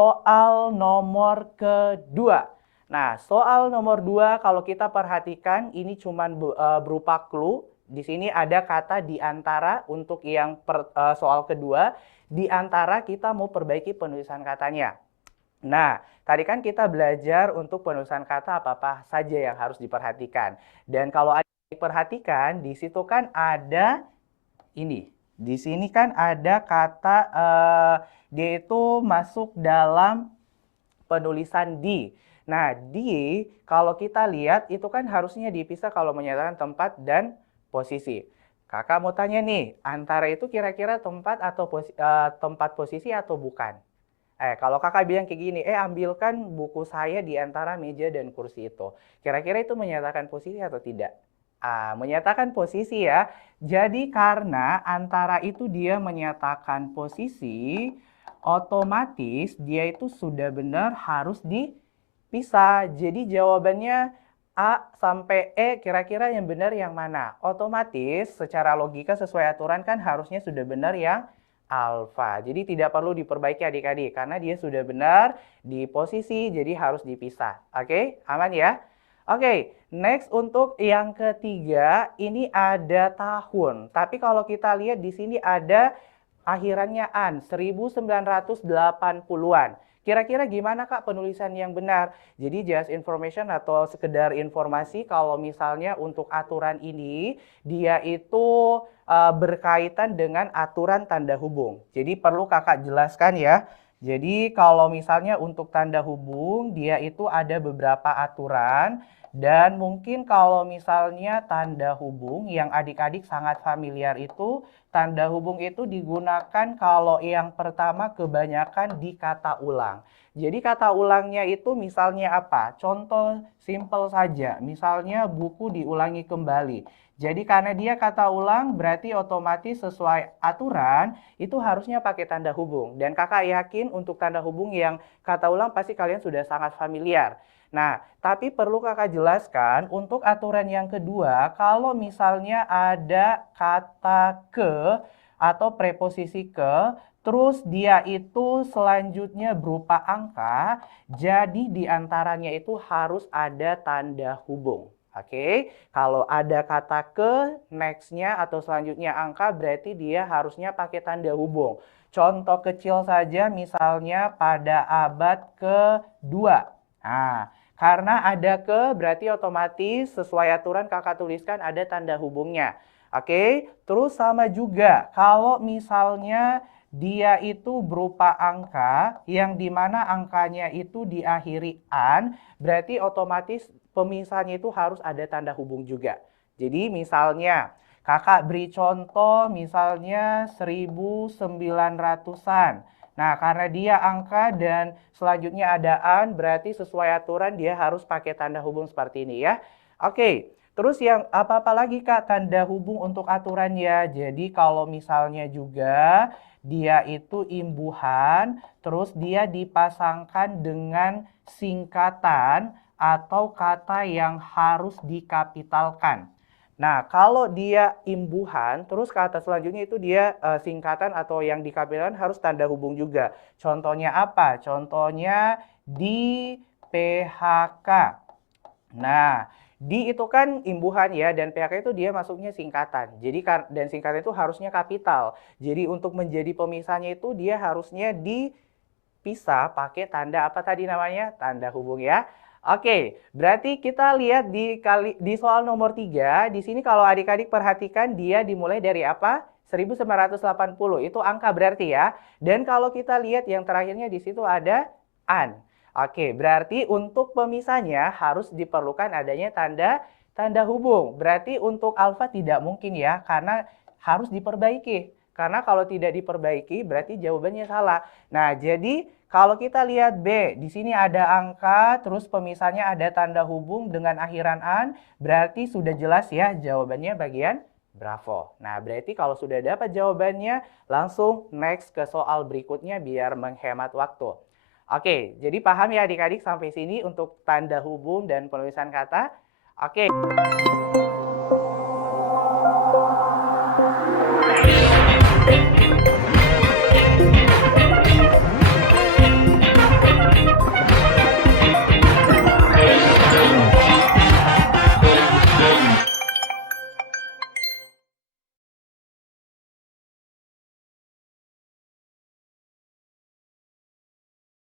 soal nomor kedua. Nah, soal nomor 2 kalau kita perhatikan ini cuma berupa clue. Di sini ada kata di antara untuk yang soal kedua. Di antara kita mau perbaiki penulisan katanya. Nah, tadi kan kita belajar untuk penulisan kata apa-apa saja yang harus diperhatikan. Dan kalau ada diperhatikan, di situ kan ada ini. Di sini kan ada kata dia itu masuk dalam penulisan di. Nah, di kalau kita lihat itu kan harusnya dipisah kalau menyatakan tempat dan posisi. Kakak mau tanya nih, antara itu kira-kira tempat atau tempat posisi atau bukan? Kalau kakak bilang kayak gini, ambilkan buku saya di antara meja dan kursi itu. Kira-kira itu menyatakan posisi atau tidak? Menyatakan posisi ya. Jadi karena antara itu dia menyatakan posisi, otomatis dia itu sudah benar harus dipisah. Jadi jawabannya A sampai E kira-kira yang benar yang mana? Otomatis secara logika sesuai aturan kan harusnya sudah benar yang alfa. Jadi tidak perlu diperbaiki adik-adik karena dia sudah benar di posisi jadi harus dipisah. Oke, aman ya? Oke, next untuk yang ketiga ini ada tahun. Tapi kalau kita lihat di sini ada akhirannya an, 1980-an. Kira-kira gimana Kak penulisan yang benar? Jadi just information atau sekedar informasi kalau misalnya untuk aturan ini dia itu berkaitan dengan aturan tanda hubung. Jadi perlu kakak jelaskan ya. Jadi kalau misalnya untuk tanda hubung dia itu ada beberapa aturan dan mungkin kalau misalnya tanda hubung yang adik-adik sangat familiar itu tanda hubung itu digunakan kalau yang pertama kebanyakan di kata ulang. Jadi kata ulangnya itu misalnya apa? Contoh simple saja. Misalnya buku diulangi kembali. Jadi karena dia kata ulang berarti otomatis sesuai aturan itu harusnya pakai tanda hubung. Dan kakak yakin untuk tanda hubung yang kata ulang pasti kalian sudah sangat familiar. Nah, tapi perlu kakak jelaskan untuk aturan yang kedua, kalau misalnya ada kata ke atau preposisi ke, terus dia itu selanjutnya berupa angka, jadi diantaranya itu harus ada tanda hubung. Oke, kalau ada kata ke, next-nya atau selanjutnya angka, berarti dia harusnya pakai tanda hubung. Contoh kecil saja misalnya pada abad kedua. Nah, karena ada ke berarti otomatis sesuai aturan kakak tuliskan ada tanda hubungnya. Oke, terus sama juga kalau misalnya dia itu berupa angka yang dimana angkanya itu diakhiri an, berarti otomatis pemisahnya itu harus ada tanda hubung juga. Jadi misalnya kakak beri contoh misalnya 1900-an. Nah, karena dia angka dan selanjutnya adaan, berarti sesuai aturan dia harus pakai tanda hubung seperti ini ya. Oke, terus yang apa-apa lagi Kak tanda hubung untuk aturannya? Jadi kalau misalnya juga dia itu imbuhan, terus dia dipasangkan dengan singkatan atau kata yang harus dikapitalkan. Nah, kalau dia imbuhan, terus kata selanjutnya itu dia singkatan atau yang dikapitalkan harus tanda hubung juga. Contohnya apa? Contohnya di PHK. Nah, di itu kan imbuhan ya, dan PHK itu dia masuknya singkatan. Jadi dan singkatan itu harusnya kapital. Jadi untuk menjadi pemisahnya itu dia harusnya dipisah pakai tanda apa tadi namanya? Tanda hubung ya. Oke, berarti kita lihat di soal nomor 3. Di sini kalau adik-adik perhatikan dia dimulai dari apa? 1980. Itu angka berarti ya. Dan kalau kita lihat yang terakhirnya di situ ada an. Oke, berarti untuk pemisahnya harus diperlukan adanya tanda hubung. Berarti untuk alfa tidak mungkin ya, karena harus diperbaiki. Karena kalau tidak diperbaiki berarti jawabannya salah. Nah, jadi kalau kita lihat B, di sini ada angka, terus pemisahnya ada tanda hubung dengan akhiran an, berarti sudah jelas ya jawabannya bagian bravo. Nah, berarti kalau sudah dapat jawabannya, langsung next ke soal berikutnya biar menghemat waktu. Oke, jadi paham ya adik-adik sampai sini untuk tanda hubung dan penulisan kata? Oke.